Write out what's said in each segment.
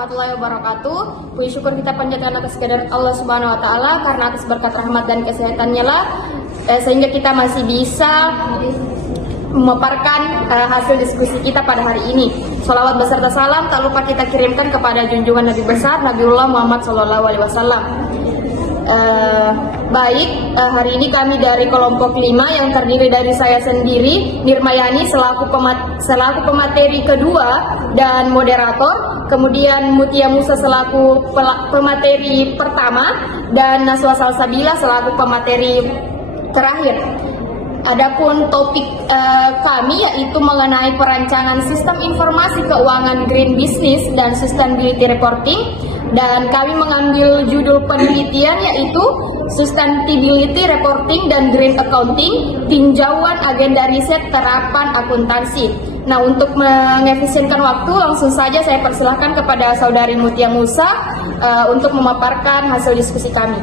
warahmatullahi wabarakatuh. Puji syukur kita panjatkan atas kehadirat Allah Subhanahu wa taala karena atas berkat rahmat dan kesehatannya lah sehingga kita masih bisa memaparkan hasil diskusi kita pada hari ini. Sholawat beserta salam tak lupa kita kirimkan kepada junjungan Nabi besar Nabiullah Muhammad SAW. Hari ini kami dari kelompok 5 yang terdiri dari saya sendiri, Nirmayani selaku pemateri kedua dan moderator, kemudian Mutia Musa selaku pemateri pertama, dan Naswa Salsabila selaku pemateri terakhir. Adapun topik kami yaitu mengenai perancangan sistem informasi keuangan green business dan sustainability reporting, dan kami mengambil judul penelitian yaitu Sustainability Reporting dan Green Accounting, tinjauan agenda riset terapan akuntansi. Nah, untuk mengefisienkan waktu, langsung saja saya persilahkan kepada Saudari Mutia Musa untuk memaparkan hasil diskusi kami.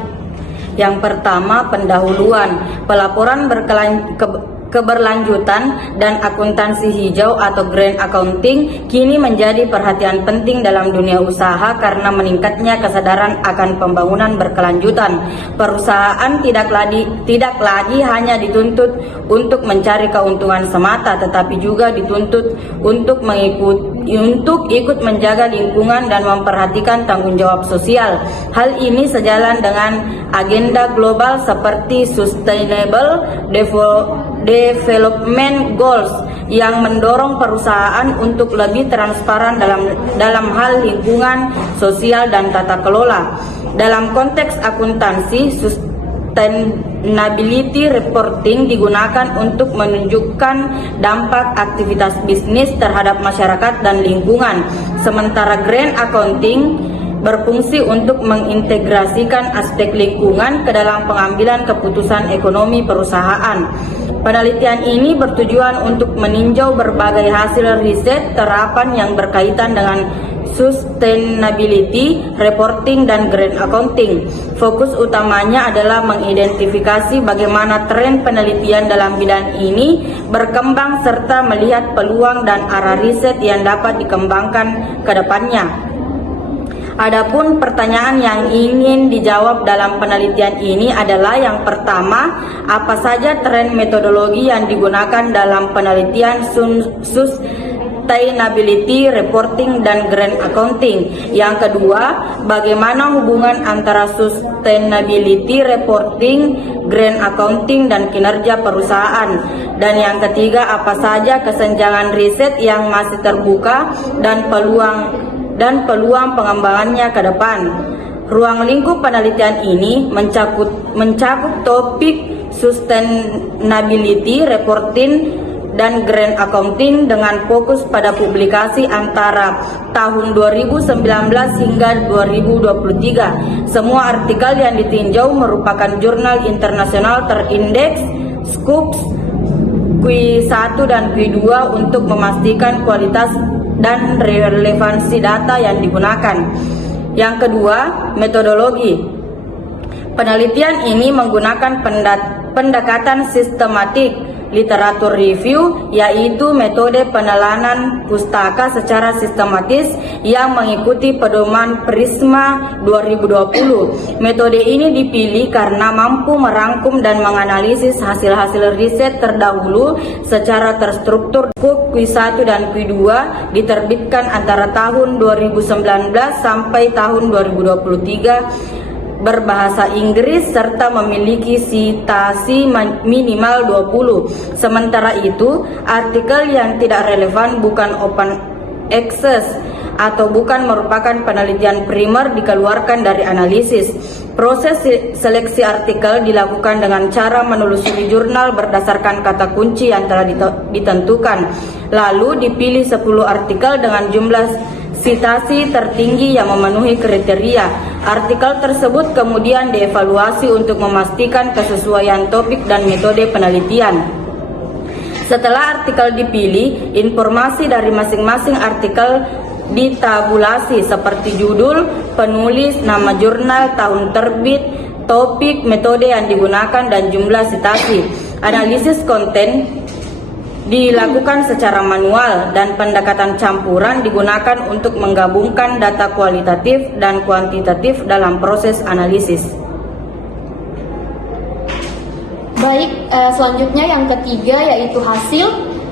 Yang pertama, pendahuluan, pelaporan keberlanjutan dan akuntansi hijau atau green accounting kini menjadi perhatian penting dalam dunia usaha karena meningkatnya kesadaran akan pembangunan berkelanjutan. Perusahaan tidak lagi hanya dituntut untuk mencari keuntungan semata, tetapi juga dituntut untuk ikut menjaga lingkungan dan memperhatikan tanggung jawab sosial. Hal ini sejalan dengan agenda global seperti Sustainable Development Goals yang mendorong perusahaan untuk lebih transparan dalam hal lingkungan, sosial, dan tata kelola. Dalam konteks akuntansi, sustainability reporting digunakan untuk menunjukkan dampak aktivitas bisnis terhadap masyarakat dan lingkungan, sementara green accounting berfungsi untuk mengintegrasikan aspek lingkungan ke dalam pengambilan keputusan ekonomi perusahaan. Penelitian ini bertujuan untuk meninjau berbagai hasil riset terapan yang berkaitan dengan sustainability reporting dan green accounting. Fokus utamanya adalah mengidentifikasi bagaimana tren penelitian dalam bidang ini berkembang serta melihat peluang dan arah riset yang dapat dikembangkan ke depannya. Adapun pertanyaan yang ingin dijawab dalam penelitian ini adalah yang pertama, apa saja tren metodologi yang digunakan dalam penelitian sustainability reporting dan green accounting. Yang kedua, bagaimana hubungan antara sustainability reporting, green accounting, dan kinerja perusahaan. Dan yang ketiga, apa saja kesenjangan riset yang masih terbuka dan peluang pengembangannya ke depan. Ruang lingkup penelitian ini mencakup topik sustainability reporting dan green accounting dengan fokus pada publikasi antara tahun 2019 hingga 2023. Semua artikel yang ditinjau merupakan jurnal internasional terindeks Scopus Q1 dan Q2 untuk memastikan kualitas dan relevansi data yang digunakan. Yang kedua, metodologi. Penelitian ini menggunakan pendekatan sistematik literatur review, yaitu metode penelaanan pustaka secara sistematis yang mengikuti pedoman Prisma 2020. Metode ini dipilih karena mampu merangkum dan menganalisis hasil-hasil riset terdahulu secara terstruktur. Q1 dan Q2 diterbitkan antara tahun 2019 sampai tahun 2023 berbahasa Inggris serta memiliki citasi minimal 20. Sementara itu, artikel yang tidak relevan bukan open access atau bukan merupakan penelitian primer dikeluarkan dari analisis. Proses seleksi artikel dilakukan dengan cara menelusuri jurnal berdasarkan kata kunci yang telah ditentukan. Lalu dipilih 10 artikel dengan jumlah citasi tertinggi yang memenuhi kriteria. Artikel tersebut kemudian dievaluasi untuk memastikan kesesuaian topik dan metode penelitian. Setelah artikel dipilih, informasi dari masing-masing artikel ditabulasi seperti judul, penulis, nama jurnal, tahun terbit, topik, metode yang digunakan, dan jumlah citasi. Analisis konten dilakukan secara manual dan pendekatan campuran digunakan untuk menggabungkan data kualitatif dan kuantitatif dalam proses analisis. Baik, selanjutnya yang ketiga yaitu hasil.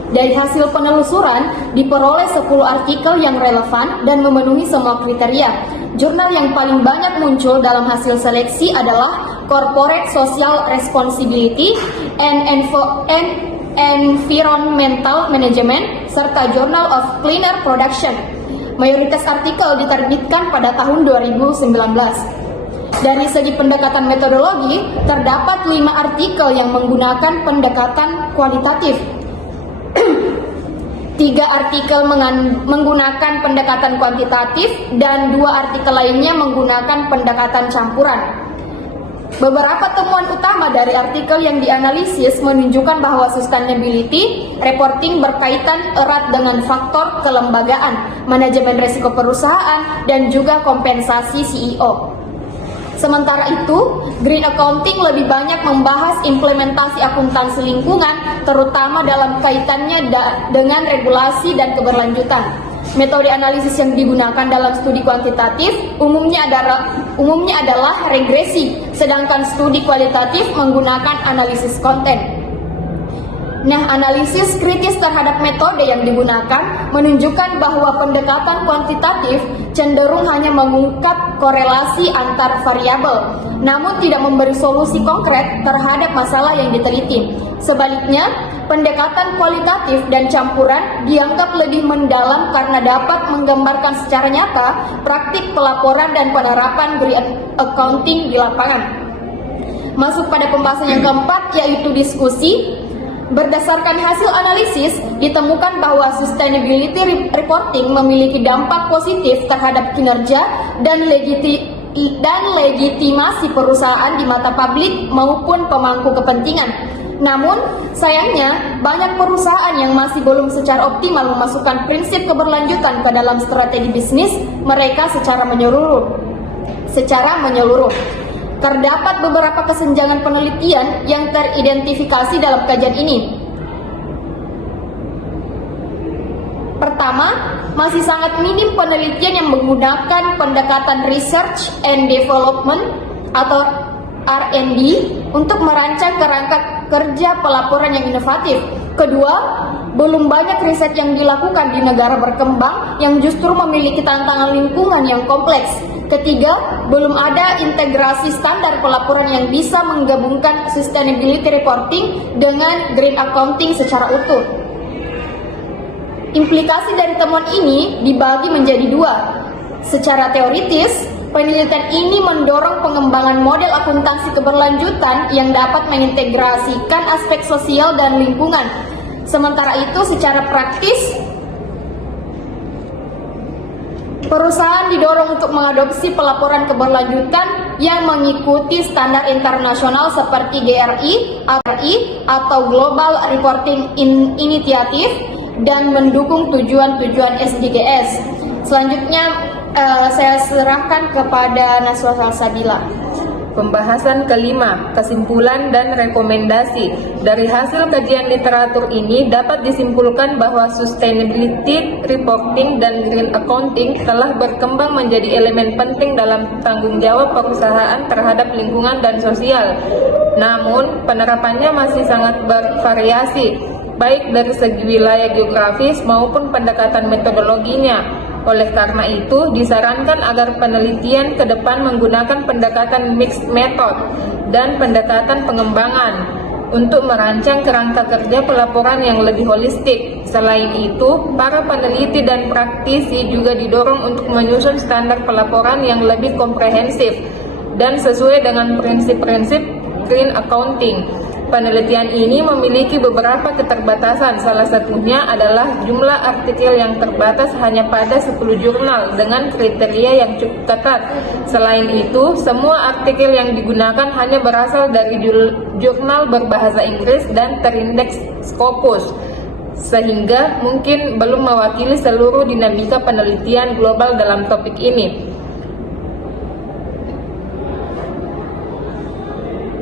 Dari hasil penelusuran diperoleh 10 artikel yang relevan dan memenuhi semua kriteria. Jurnal yang paling banyak muncul dalam hasil seleksi adalah Corporate Social Responsibility and Environmental Management serta Journal of Cleaner Production. Mayoritas artikel diterbitkan pada tahun 2019. Dari segi pendekatan metodologi, terdapat 5 artikel yang menggunakan pendekatan kualitatif. 3 artikel menggunakan pendekatan kuantitatif dan 2 artikel lainnya menggunakan pendekatan campuran. Beberapa temuan utama dari artikel yang dianalisis menunjukkan bahwa sustainability reporting berkaitan erat dengan faktor kelembagaan, manajemen risiko perusahaan, dan juga kompensasi CEO. Sementara itu, Green Accounting lebih banyak membahas implementasi akuntansi lingkungan, terutama dalam kaitannya dengan regulasi dan keberlanjutan. Metode analisis yang digunakan dalam studi kuantitatif umumnya adalah regresi, sedangkan studi kualitatif menggunakan analisis konten. Nah, analisis kritis terhadap metode yang digunakan menunjukkan bahwa pendekatan kuantitatif cenderung hanya mengungkap korelasi antar variabel, namun tidak memberi solusi konkret terhadap masalah yang diteliti. Sebaliknya, pendekatan kualitatif dan campuran dianggap lebih mendalam karena dapat menggambarkan secara nyata praktik pelaporan dan penerapan green accounting di lapangan. Masuk pada pembahasan yang keempat, yaitu diskusi. Berdasarkan hasil analisis, ditemukan bahwa sustainability reporting memiliki dampak positif terhadap kinerja dan legitimasi perusahaan di mata publik maupun pemangku kepentingan. Namun, sayangnya, banyak perusahaan yang masih belum secara optimal memasukkan prinsip keberlanjutan ke dalam strategi bisnis mereka secara menyeluruh. Terdapat beberapa kesenjangan penelitian yang teridentifikasi dalam kajian ini. Pertama, masih sangat minim penelitian yang menggunakan pendekatan research and development atau R&D untuk merancang kerangka kerja pelaporan yang inovatif. Kedua, belum banyak riset yang dilakukan di negara berkembang yang justru memiliki tantangan lingkungan yang kompleks. Ketiga, belum ada integrasi standar pelaporan yang bisa menggabungkan sustainability reporting dengan green accounting secara utuh. Implikasi dari temuan ini dibagi menjadi 2. Secara teoritis, penelitian ini mendorong pengembangan model akuntansi keberlanjutan yang dapat mengintegrasikan aspek sosial dan lingkungan. Sementara itu, secara praktis, perusahaan didorong untuk mengadopsi pelaporan keberlanjutan yang mengikuti standar internasional seperti GRI atau Global Reporting Initiative dan mendukung tujuan-tujuan SDGs. Selanjutnya saya serahkan kepada Naswa Salsabila. Pembahasan kelima, kesimpulan dan rekomendasi. Dari hasil kajian literatur ini dapat disimpulkan bahwa sustainability reporting dan green accounting telah berkembang menjadi elemen penting dalam tanggung jawab perusahaan terhadap lingkungan dan sosial. Namun, penerapannya masih sangat bervariasi, baik dari segi wilayah geografis maupun pendekatan metodologinya. Oleh karena itu, disarankan agar penelitian ke depan menggunakan pendekatan mixed method dan pendekatan pengembangan untuk merancang kerangka kerja pelaporan yang lebih holistik. Selain itu, para peneliti dan praktisi juga didorong untuk menyusun standar pelaporan yang lebih komprehensif dan sesuai dengan prinsip-prinsip green accounting. Penelitian ini memiliki beberapa keterbatasan, salah satunya adalah jumlah artikel yang terbatas hanya pada 10 jurnal dengan kriteria yang cukup ketat. Selain itu, semua artikel yang digunakan hanya berasal dari jurnal berbahasa Inggris dan terindeks Scopus, sehingga mungkin belum mewakili seluruh dinamika penelitian global dalam topik ini.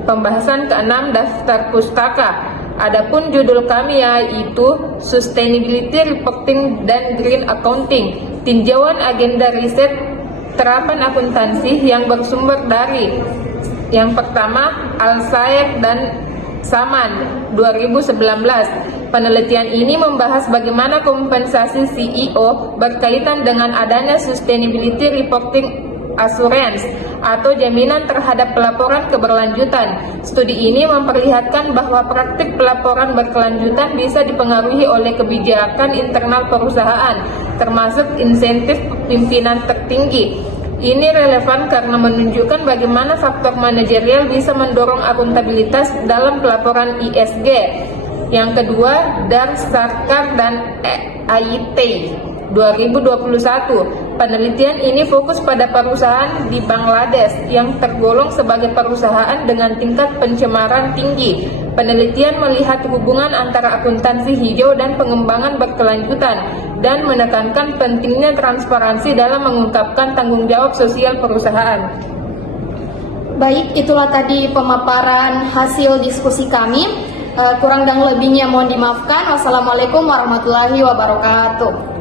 Pembahasan ke-6, daftar pustaka. Adapun judul kami yaitu Sustainability Reporting dan Green Accounting, tinjauan agenda riset terapan akuntansi yang bersumber dari yang pertama Al-Saek dan Saman 2019. Penelitian ini membahas bagaimana kompensasi CEO berkaitan dengan adanya Sustainability Reporting Assurance atau jaminan terhadap pelaporan keberlanjutan. Studi ini memperlihatkan bahwa praktik pelaporan berkelanjutan bisa dipengaruhi oleh kebijakan internal perusahaan, termasuk insentif pimpinan tertinggi. Ini relevan karena menunjukkan bagaimana faktor manajerial bisa mendorong akuntabilitas dalam pelaporan ISG. Yang kedua, dari Sarkar dan AIT 2021. Penelitian ini fokus pada perusahaan di Bangladesh yang tergolong sebagai perusahaan dengan tingkat pencemaran tinggi. Penelitian melihat hubungan antara akuntansi hijau dan pengembangan berkelanjutan dan menekankan pentingnya transparansi dalam mengungkapkan tanggung jawab sosial perusahaan. Baik, itulah tadi pemaparan hasil diskusi kami. Kurang dan lebihnya mohon dimaafkan. Wassalamualaikum warahmatullahi wabarakatuh.